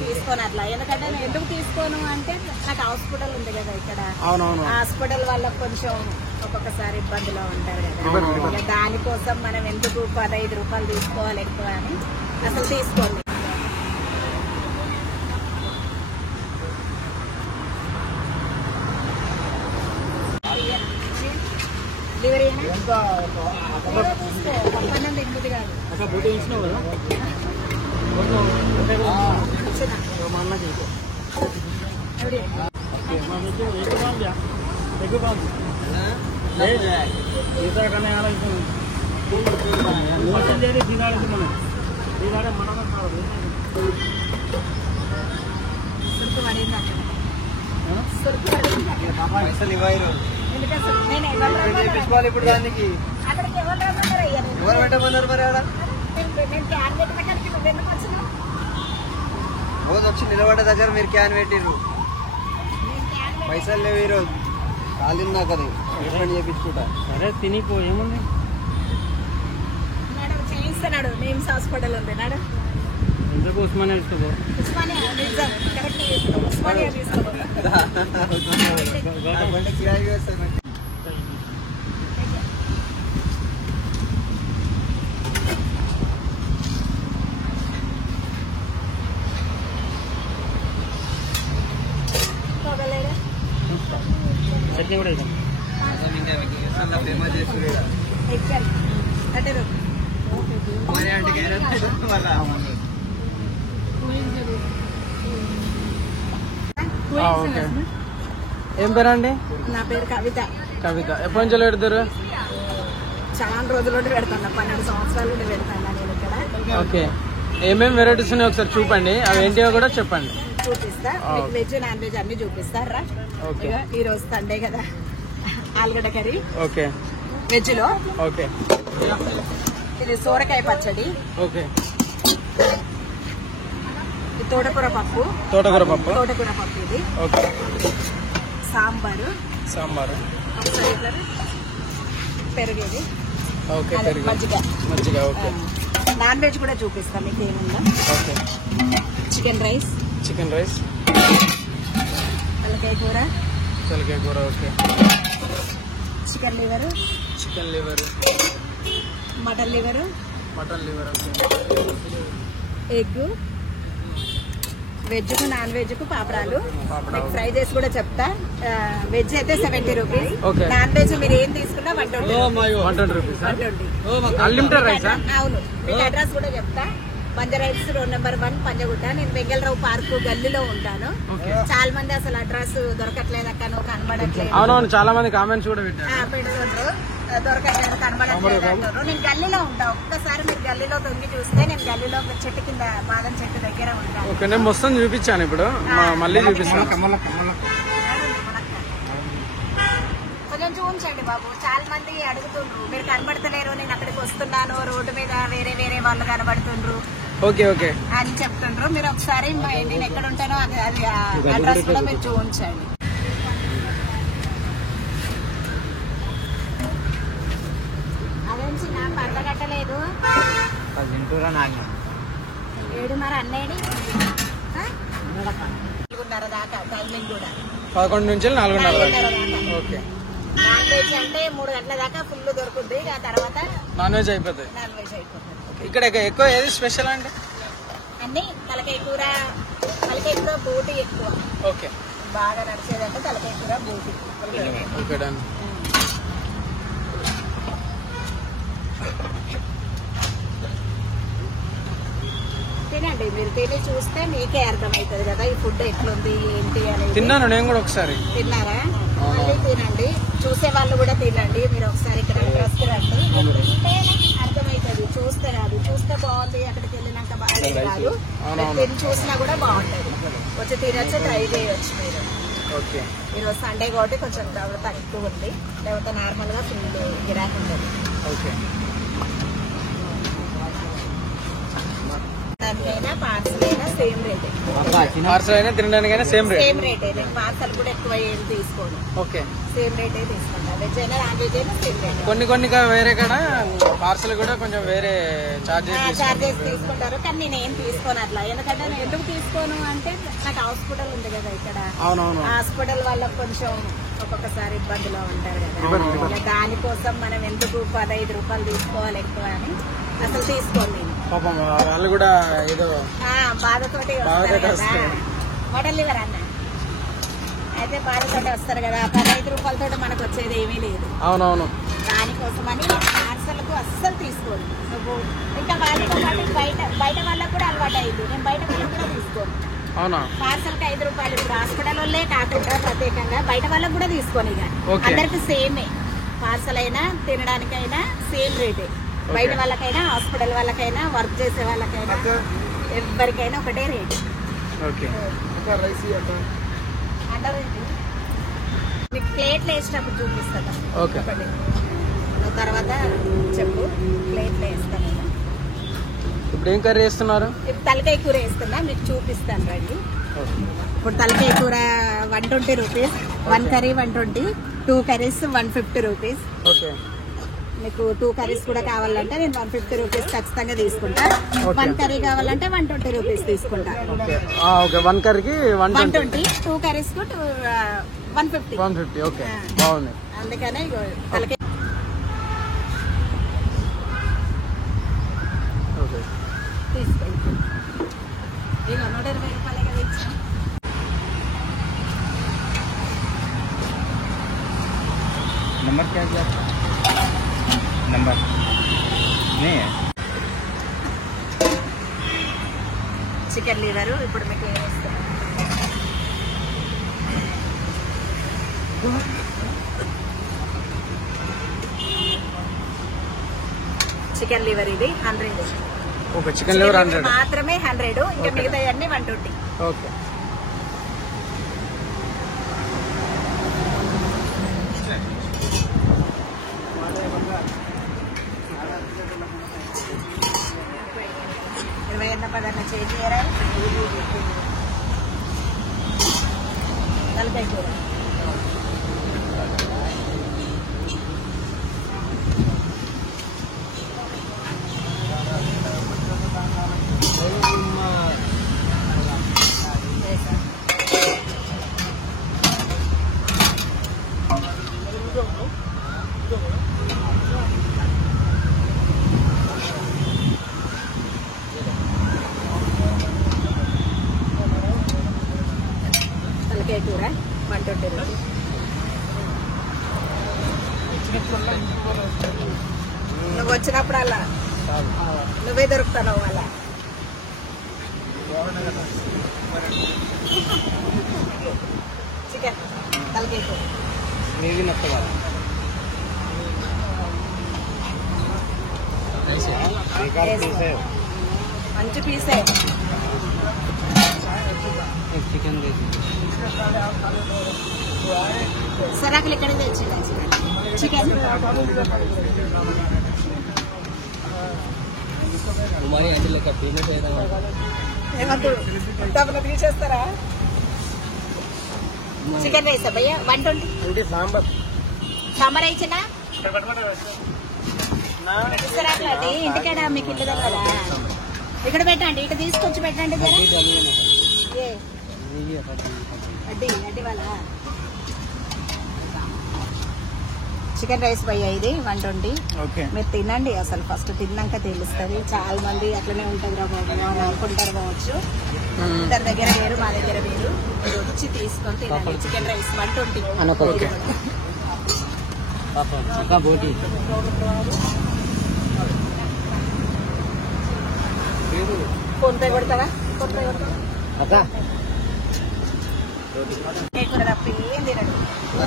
తీసుకోను అట్లా. ఎందుకంటే నేను ఎందుకు తీసుకోను అంటే నాకు హాస్పిటల్ ఉంది కదా ఇక్కడ. హాస్పిటల్ వాళ్ళకి కొంచెం ఒక్కొక్కసారి ఇబ్బందిలో ఉంటారు కదా, దానికోసం మనం ఎందుకు 15 రూపాయలు తీసుకోవాలి ఎక్కువ అని అసలు తీసుకోండి. తింటుంది కాదు ఇప్పుడు దానికి ఎవరు పెట్టమన్నారు మరి? ఆడ రోజు వచ్చి నిలబడ్డ దగ్గర మీరు క్యాన్ పెట్టిర్రు, పైసలు లేవు ఈరోజు. కాలింది నాకు అది రిఫండ్ చేయించుకుంటా. సరే తినిపో, ఏముంది చేయిస్తున్నాడు. నిమ్స్ హాస్పిటల్ ఉంది నాడు. ఎందుకు ఉస్మానియా తీసుకోబో, ఉస్మానియా తీసుకోబో. కిరాయి వేస్తాను. చట్నీ కూడా ఇద్దాం. ఫేమస్ చేస్తుంది ఏం పేరు అండి? నా పేరు కవిత. కవిత. ఎప్పటి నుంచి పెడతారు? చాలా రోజుల నుండి పెడతాను, 12 సంవత్సరాల నుండి పెడతాను నేను ఇక్కడ. ఓకే, ఏమేమి వెరైటీస్ ఉన్నాయో ఒకసారి చూపండి, అవి ఏంటివో కూడా చెప్పండి. చూపిస్తా, వెజ్ నాన్ వెజ్ అన్ని చూపిస్తారా. ఈ రోజు సండే కదా, ఆలుగడ్డ కర్రీ ఓకే వెజ్ లో. ఓకే, ఇది సోరకాయ పచ్చడి. ఓకే, తోటకూర పప్పు. తోటకూర పప్పు. తోటకూర పప్పు ఇది. ఓకే, సాంబారు. సాంబారు. పెరుగేది. ఓకే, పెరుగు. మజ్జిగ. మజ్జిగ. ఓకే. నాన్ వెజ్ కూడా చూపిస్తాం మీకు ఏముందా. Okay, chicken rice. Chicken rice. తలకాయ కూర. తలకాయ కూర. Okay, chicken liver. Chicken liver. Mutton liver. Mutton liver. Okay, egg. Veg కు నాన్ వెజ్ కు పాపడాలు. ఫ్రై చేసి కూడా చెప్తా. వెజ్ అయితే 70 రూపీస్, నాన్ వెజ్ మీరు ఏం తీసుకున్నా 120 రూపీస్. 120. Unlimited rice. అవును, మీకు అడ్రస్ కూడా చెప్తా. Banjara Hills road number 1 Panjagutta. నేను వెంగళరావు పార్క్ గల్లీలో ఉంటాను. చాలా మంది అసలు అడ్రస్ దొరకట్లేదు అక్క, నువ్వు కనబడట్లేదు. అవునవును, చాలా మంది కామెంట్స్ కూడా పెడుతుండ్రు, దొరకట్లేదు, కనబడట్లేదు అంటారు. నేను గల్లీలో ఉంటా. ఒక్కసారి మీరు గల్లీలో తొంగి చూస్తే నేను గల్లీలో చెట్టు కింద బాదం చెట్టు దగ్గర ఉంటాను. ఓకే, నేను మొత్తం చూపించాను, ఇప్పుడు మళ్ళీ చూపిస్తాను. కొంచెం చూపించండి బాబు, చాలా మంది అడుగుతుండ్రు, మీరు కనబడతలేరు, నేను అక్కడికి వస్తున్నాను, రోడ్డు మీద వేరే వేరే వాళ్ళు కనబడుతుండ్రు ఓకే ఓకే అని చెప్తుండ్రు. మీరు ఒకసారి నేను ఎక్కడ ఉంటానో అది అడ్రస్ కూడా మీరు చూపించండి. అదేంచి నా పంట కట్టలేదు. 7 మరి అన్నేడి 4:30 దాకా టైమింగ్ కూడా. 11 నుంచి 4:30 దాకా. ఓకే, నాన్ వెజ్ అంటే 3 గంటల దాకా ఫుల్ దొరుకుతుంది. ఆ తర్వాత నాన్ వెజ్ అయిపోతుంది. నాన్ వెజ్ అయిపోతుంది. ఇక్కడ ఎక్కువ ఏది స్పెషల్ అంటే అన్ని తలకాయ కూర బోటి ఎక్కువ. ఓకే, బాగా నడిచేదంటే తలకాయ కూర బోటి. Okay, done. తినండి, మీరు తిని చూస్తే మీకే అర్థమవుతుంది కదా ఈ ఫుడ్ ఎట్లుంది ఏంటి అనేది. తిన్నాను నేను కూడా ఒకసారి. తిన్నారా? మళ్ళీ తినండి, చూసే వాళ్ళు కూడా తినండి. మీరు ఒకసారి ఇక్కడ అడ్రస్ రండి, తింటే అర్థమవుతుంది. చూస్తే రాదు, చూస్తే బాగుంది, అక్కడికి వెళ్ళినాక బాగా కాదు. తిని చూసినా కూడా బాగుంటది. వచ్చి తినొచ్చు, ట్రై చేయొచ్చు మీరు. ఓకే, ఈరోజు సండే కాబట్టి కొంచెం క్రౌడ్ తక్కువ ఉంది, లేకపోతే నార్మల్ గా ఫుల్ గిరాకీ ఉంటుంది. ఓకే, దానికైనా పార్సల్ అయినా సేమ్ రేటే. పార్సల్ అయినా తినడానికైనా సేమ్ రేట్. సేమ్ రేటే. నేను పార్సల్ కూడా ఎక్కువ ఏం తీసుకోను. ఓకే. సేమ్ రేటే తీసుకుంటా. వెజ్ అయినా నాన్ వెజ్ అయినా సేమ్ రేట్. కొన్ని వేరే కాడ పార్సల్ కూడా కొంచెం వేరే చార్జెస్ తీసుకుంటారు. కానీ నేను ఏం తీసుకోను అట్లా. ఎందుకంటే నేను ఎందుకు తీసుకోను అంటే నాకు హాస్పిటల్ ఉంది కదా ఇక్కడ. అవునవును. హాస్పిటల్ వాళ్ళకి కొంచెం ఒక్కొక్కసారి ఇబ్బందిలో ఉంటారు కదా. దానికోసం మనం ఎందుకు 15 రూపాయలు తీసుకోవాలి ఎక్కువ అని అసలు తీసుకోను నేను. పాపం వాళ్ళు కూడా ఏదో బాధతోటి వస్తారు కదా. మోడల్ లివర్ అన్న అయితే బాధతోటి వస్తారు కదా. 15 రూపాయలతో మనకు వచ్చేది ఏమీ లేదు. అవునవును. దానికోసమని పార్సల్కు అస్సలు తీసుకోను. నువ్వు ఇంకా వాళ్ళతో పాటు బయట వాళ్ళకు కూడా అలవాటు అయింది. నేను బయట వాళ్ళకి కూడా తీసుకోను. అవునా? పార్సల్కి 5 రూపాయలు. ఇప్పుడు హాస్పిటల్ వాళ్ళే కాకుండా ప్రత్యేకంగా బయట వాళ్ళకి కూడా తీసుకొని అందరికి సేమే. పార్సల్ అయినా తినడానికైనా సేమ్ రేటే. బయట వాళ్ళకైనా హాస్పిటల్ వాళ్ళకైనా వర్క్ చేసే వాళ్ళకైనా ఎవరికైనా ఒకటే రేట్. మీకు ప్లేట్లు వేసినప్పుడు చూపిస్తాను. తర్వాత చెప్పు. ప్లేట్లు వేస్తాను. ఇప్పుడు ఏం కర్రీ వేస్తున్నారు? ఇప్పుడు తలకాయ కూర వేస్తున్నా, మీకు చూపిస్తాను రండి. ఇప్పుడు తలకాయ కూర 120 rupees. 1 curry 120. 2 curries 150 rupees. Okay. మీకు 2 కర్రీస్ కూడా కావాలంటే నేను 150 రూపీస్ ఖచ్చితంగా తీసుకుంటా. 1 కర్రీ కావాలంటే 120 రూపీస్ తీసుకుంటా. ఓకే. 1 కర్రీకి 120. 2 కర్రీస్ కు 150. ఓకే, బాగుంది. అందుకనే తలకాయ తీసుకోండి. ఇక 120 రూపాయలే కదా ఇచ్చాను. नंबर क्या है आपका? नंबर नहीं है. చికెన్ లివర్ ఇప్పుడు మీకు ఏం ఇస్తాను. చికెన్ లివర్ ఇది 100. ఓకే. చికెన్ లివర్ 100 మాత్రమే 100. ఇంకా మిగతా అన్ని 120. ఓకే. పదార్థం చేంజ్ చేయరా. తలకాయ కూర కూర 120 రూపీస్. నువ్వు వచ్చినప్పుడు అలా నువ్వే దొరుకుతావు అలా. చికెన్ తలకాయ కూర మంచి పీసే. చికెన్ సరాకులు ఇక్కడ తెచ్చింది. చికెన్ ఏమంటారు తీసేస్తారా? చికెన్ రైస్ భయ్యా 120. సాంబార్ ఇచ్చినా సరాకులు అండి. ఇంటికైనా మీకు ఇల్లు కదా. ఇక్కడ పెట్టండి. ఇటు తీసుకొచ్చి పెట్టండి. అడ్డి వాళ్ళ చికెన్ రైస్ భయ్యా ఇది 120. మీరు తినండి. అసలు ఫస్ట్ తిన్నాక తెలుస్తుంది. చాలా మంది అట్లనే ఉంటుంది రా బాబు అని అనుకుంటారు కావచ్చు. ఇద్దరి దగ్గర వేరు, మా దగ్గర వేరు. మీరు వచ్చి తీసుకొని తినండి. Chicken rice 120. ఫోన్ పే కొడతావా? తలకాయ కూర తప్ప ఏం తినడు.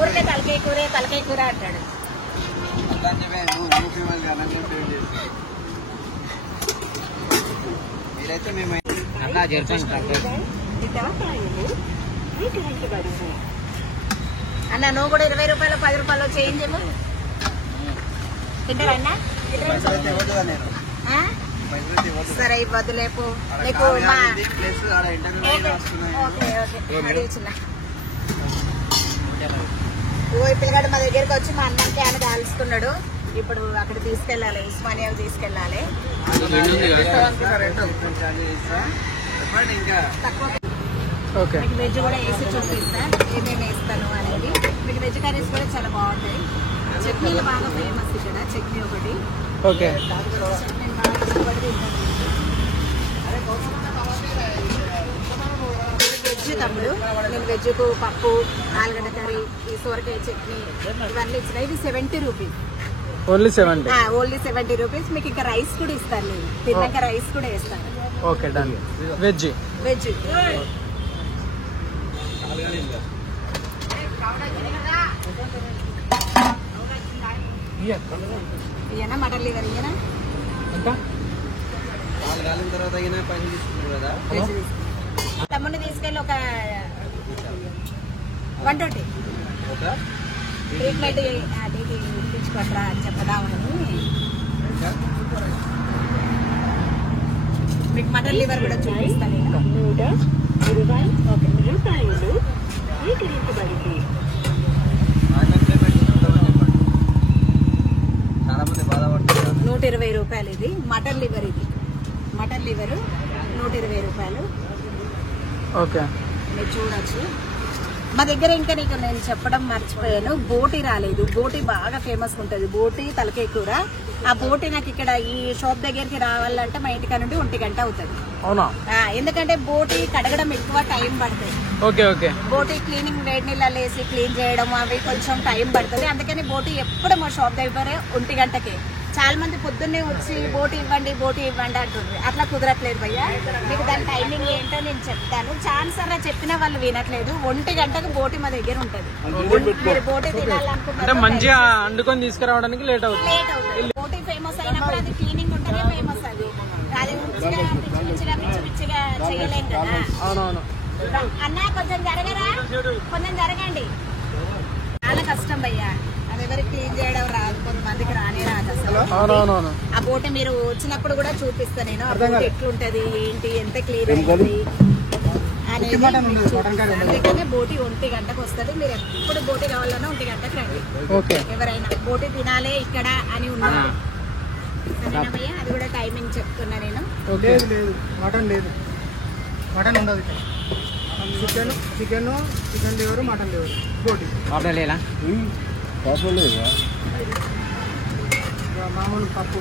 ఊరికే తలకాయ కూర అంటాడు. అన్న నువ్వు కూడా 20 రూపాయలు 10 రూపాయలు చేంజ్ తింటారా అన్న? సరే ఇవ్వద్దు లేపు నీకు మా చిన్న ఈ పిల్లగాడు మా దగ్గరికి వచ్చి మా అన్నంకి ఆయన కాలుస్తున్నాడు. ఇప్పుడు అక్కడ తీసుకెళ్ళాలి, ఉస్మానియాకి తీసుకెళ్ళాలి. మీకు వెజ్ కూడా వేసి చూపిస్తా ఏమేమి వేస్తాను అనేది. మీకు వెజ్ కర్రీస్ కూడా చాలా బాగుంటాయి. చట్నీలు బాగా ఫేమస్ ఇక్కడ. చట్నీ ఒకటి చట్నీ బాగా ఇష్టపడి వెజ్ తమ్ముడు. నేను వెజ్కు పప్పు, ఆలుగడ్డ కర్రీ, ఈ సోరకాయ చట్నీ ఇవన్నీ ఇచ్చిన. ఇది 70 రూపీస్. ఓన్లీ 70. Only 70 rupees. మీకు ఇంకా రైస్ కూడా ఇస్తాను నేను. తిన్నాక రైస్ కూడా వేస్తాను. Okay done. వెజ్ ఇయ్యనా మటన్ లివర్ ఇయ్యనా తమ్ముడిని తీసుకెళ్ళి ఒక 120 ట్రీట్మెంట్ అది ఇప్పించుకోట్రా అని చెప్పదామని. మీకు మటన్ లివర్ కూడా చూపిస్తాను. ₹120 ఇది మటన్ లివర్. ఇది మటన్ లివర్ 120 రూపాయలు. ఓకే మీరు చూడొచ్చు. మా దగ్గర ఇంకా నీకు నేను చెప్పడం మర్చిపోయాను, బోటి రాలేదు. బోటి బాగా ఫేమస్ ఉంటుంది. బోటి తలకాయ కూర. ఆ బోటి నాకు ఇక్కడ ఈ షాప్ దగ్గరికి రావాలంటే మా ఇంటికా నుండి 1 గంట అవుతుంది. ఎందుకంటే బోటి కడగడం ఎక్కువ టైం పడుతుంది. బోటి క్లీనింగ్ వేడి నీళ్ళలో వేసి క్లీన్ చేయడం అవి కొంచెం టైం పడుతుంది. అందుకని బోటి ఎప్పుడు మా షాప్ దగ్గరే 1 గంటకే. చాలా మంది పొద్దున్నే వచ్చి బోటి ఇవ్వండి అంటుంది. అట్లా కుదరట్లేదు భయ్యా. మీకు దాని టైమింగ్ ఏంటో నేను చెప్తాను. ఛాన్స్ అలా చెప్పినా వాళ్ళు వినట్లేదు. 1 గంటకు బోటి మా దగ్గర ఉంటుంది. మీరు బోటి తినాలనుకుంటే మంచిగా వండుకొని తీసుకురావడానికి లేట్ అవుతుంది. బోటి ఫేమస్ అయినప్పుడు అది క్లీనింగ్ ఉంటేనే ఫేమస్. అది పిచ్చిగా చేయలేం కదా. అన్న కొంచెం జరగరా, కొంచెం జరగండి. చాలా కష్టం భయ్యా. అది ఎవరికి క్లీన్ చేయడం రాదు, కొంతమందికి రానే రాదు అసలు. ఆ బోటి మీరు వచ్చినప్పుడు కూడా చూపిస్తా నేను. ఆ బోటి ఎట్లుంటది ఏంటి, ఎంత క్లీన్ అయింది అనేది. అందుకనే బోటి 1 గంటకు వస్తుంది. మీరు ఎప్పుడు బోటి కావాలన్నా 1 గంటకు రండి. ఎవరైనా బోటి తినాలే ఇక్కడ అని ఉన్నారు భయ్యా. అది కూడా టైమింగ్ చెప్తున్నా నేను. మటన్ లేదు, మటన్ ఉండదు. చికెన్ లివర్, మటన్ లివర్, బోటి మామూలు పప్పు,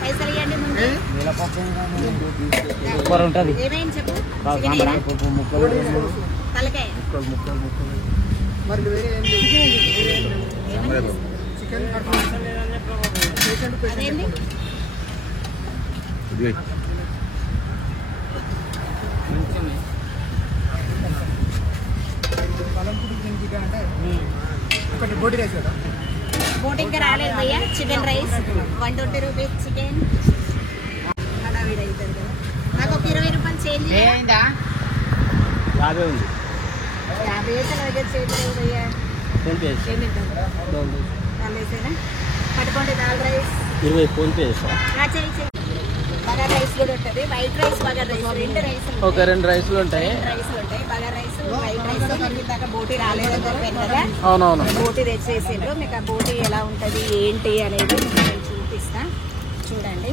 పైసలు ఇవ్వండి ముందు. ఏమేమి చెప్పు. తలకాయ మరి వేరే చికెన్ అదేంటి అంటే ఒకటి బోటి రైస్ కదా. బోటి ఇంకా రాలేదు భయ్యా. Chicken rice 120 rupees. చికెన్ హడావిడి అవుతుంది కదా. నాకు ఒక 20 రూపాయలు చేంజ్. 50 ఉంది. 50 వేసా నా దగ్గర చేంజ్ లేవు భయ్యా. వేసేనా పట్టుకోండి. దాల్ రైస్ 20 ఫోన్ పే బగార్ రైస్ కూడా ఉంటుంది. వైట్ రైస్, బగార్ రైస్, 2 రైస్. 2 రైస్లు ఉంటాయి. బగార్ రైస్, వైట్ రైస్. ఇందాక బోటి రాలేదని చెప్పాను కదా. అవునవును. బోటి తెచ్చేసిండ్రు. మీకు ఆ బోటి ఎలా ఉంటుంది ఏంటి అనేది నేను చూపిస్తా. చూడండి,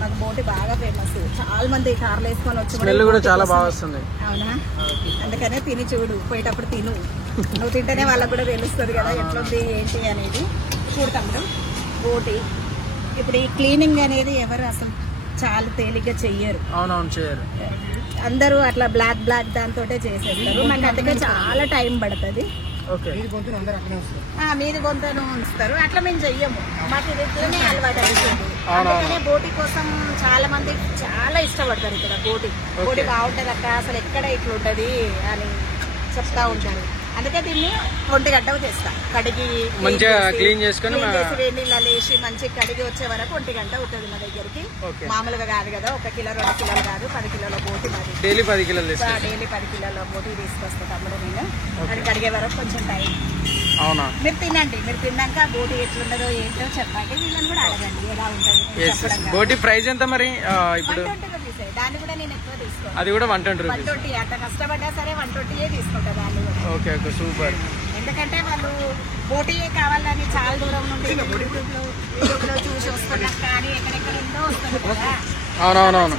మాకు బోటి బాగా ఫేమస్. చాలా మంది కార్లు వేసుకొని వచ్చి స్మెల్ కూడా చాలా బాగా వస్తుంది. అవునా? అందుకనే తిని చూడు, పోయేటప్పుడు తిను. నువ్వు తింటేనే వాళ్ళకు కూడా తెలుస్తుంది కదా ఎట్లుంది ఏంటి అనేది. చూడతాము బోటి. ఇప్పుడు ఈ క్లీనింగ్ అనేది ఎవరు అసలు చాలా తేలిగ్గా చెయ్యరు. అవునవును, చేయరు. అందరూ అట్లా బ్లాక్ దాంతో చేసేస్తారు. మాకు అందుకే చాలా టైం పడుతుంది. మీది గొంతును ఉంచుతారు. అట్లా మేము చెయ్యము. మాకు ఇట్లనే అలవాటు అయిపోయింది. అందుకనే బోటి కోసం చాలా మంది చాలా ఇష్టపడతారు ఇక్కడ. బోటి బాగుంటది అక్క, అసలు ఎక్కడ ఇట్లుంటది అని చెప్తా ఉంటారు. అందుకే దీన్ని 1 గంటకు తెస్తా. కడిగి మంచిగా క్లీన్ చేసుకుని వేడి నీళ్ళు వేసి మంచిగా కడిగి వచ్చే వరకు 1 గంట ఉంటుంది మా దగ్గరికి. మామూలుగా కాదు కదా, 1 కిలో 2 కిలోలు కాదు, 10 కిలోల బోటి మాది. డైలీ 10 కిలోల బోటి తీసుకొస్తా తమ్ముడు నేను. అది కడిగే వరకు కొంచెం టైం అవునా? మీరు తినండి, మీరు తిన్నాక బోటి ఎట్లుండదో ఏంటో చెప్పండి, వీళ్ళని కూడా అడగండి ఎలా ఉంటుంది. బోటి ప్రైస్ ఎంత మరి ఇప్పుడు? 120 రూపీస్. దాన్ని కూడా నేను ఎక్కువ తీసుకోను, అది కూడా 120 రూపీస్. 120. అంత కష్టపడ్డా సరే 120 తీసుకుంటా దాన్ని కూడా. Okay okay, super. ఎందుకంటే వాళ్ళు బోటీ కావాలని చాలా దూరం నుండి యూట్యూబ్ లో చూసి వస్తున్నారు, కానీ ఎక్కడెక్కడ ఉందో వస్తుంది కదా. అవునవునవును.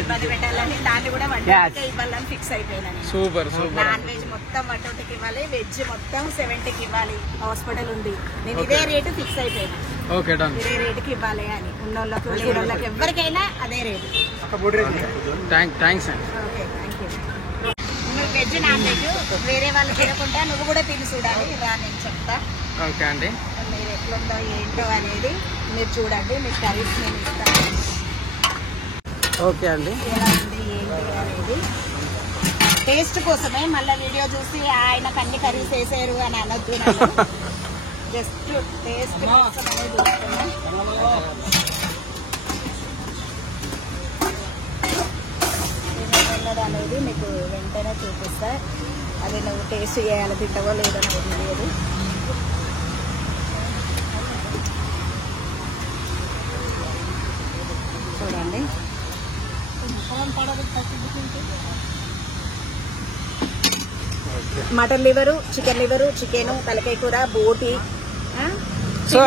ఇబ్బంది పెట్టాలని దాన్ని కూడా 120 ఇవ్వాలని ఫిక్స్ అయిపోయినా. Super super. నాన్ వెజ్ మొత్తం 120కి ఇవ్వాలి, వెజ్ మొత్తం 70కి ఇవ్వాలి. హాస్పిటల్ ఉంది, నేను ఇదే రేటు ఫిక్స్ అయిపోయినా. Okay done. ఇదే రేటుకి ఇవ్వాలి అని ఉన్నోళ్ళకి లేనోళ్ళకి ఎవరికైనా అదే రేటు. థ్యాంక్స్ అండి. Okay, thank you. నువ్వు వెజ్ నాన్ వెజ్ వేరే వాళ్ళు తినకుండా నువ్వు కూడా తిని చూడాలి, రా నేను చెప్తా. ఓకే అండి. మీరు ఎట్లుందో ఏంటో అనేది మీరు చూడండి, మీ కర్రీస్ నేను ఇస్తాను. ఓకే అండి. ఎలా ఉంది ఏంటి అనేది టేస్ట్ కోసమే, మళ్ళీ వీడియో చూసి ఆయనకు అన్ని కర్రీస్ వేసారు అని అనొద్దు. జస్ట్ టేస్ట్ కోసం అనేది అనేది మీకు వెంటనే చూపిస్తా. అది నువ్వు టేస్ట్ చేయాలి, తింటావో లేదో అనేది లేదు. చూడండి, mutton liver, chicken liver, chicken, తలకాయ కూర, బోటి. సో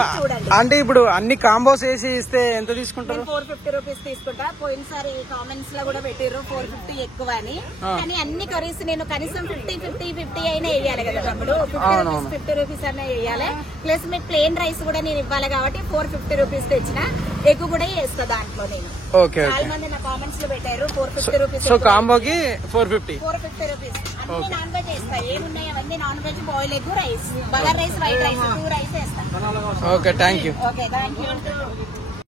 అంటే ఇప్పుడు అన్ని కాంబోస్ వేసి ఇస్తే ఎంత తీసుకుంటారు? 450 రూపీస్ తీసుకుంటా. పోయినసారి కామెంట్స్ లో కూడా పెట్టారు 450 ఎక్కువ అని, కానీ అన్ని కర్రీస్ నేను కనీసం 50 అయినా వేయాలి కదా తమ్ముడు. 50 రూపీస్ అనే వేయాలి. ప్లస్ మీకు ప్లేన్ రైస్ కూడా నేను ఇవ్వాలి కాబట్టి 450 రూపీస్ తెచ్చిన. ఎగ్ కూడా వేస్తా దాంట్లో నేను. చాలా మంది నా కామెంట్స్ లో పెట్టారు 450 రూపీస్. సో కాంబోకి 450 రూపీస్. అన్ని నాన్ వెజ్ వేస్తా, ఏమున్నాయి అవన్నీ non veg. Boil egg, rice, bagara rice, white rice, 2 rice వేస్తా. Okay, thank you. Okay, thank you.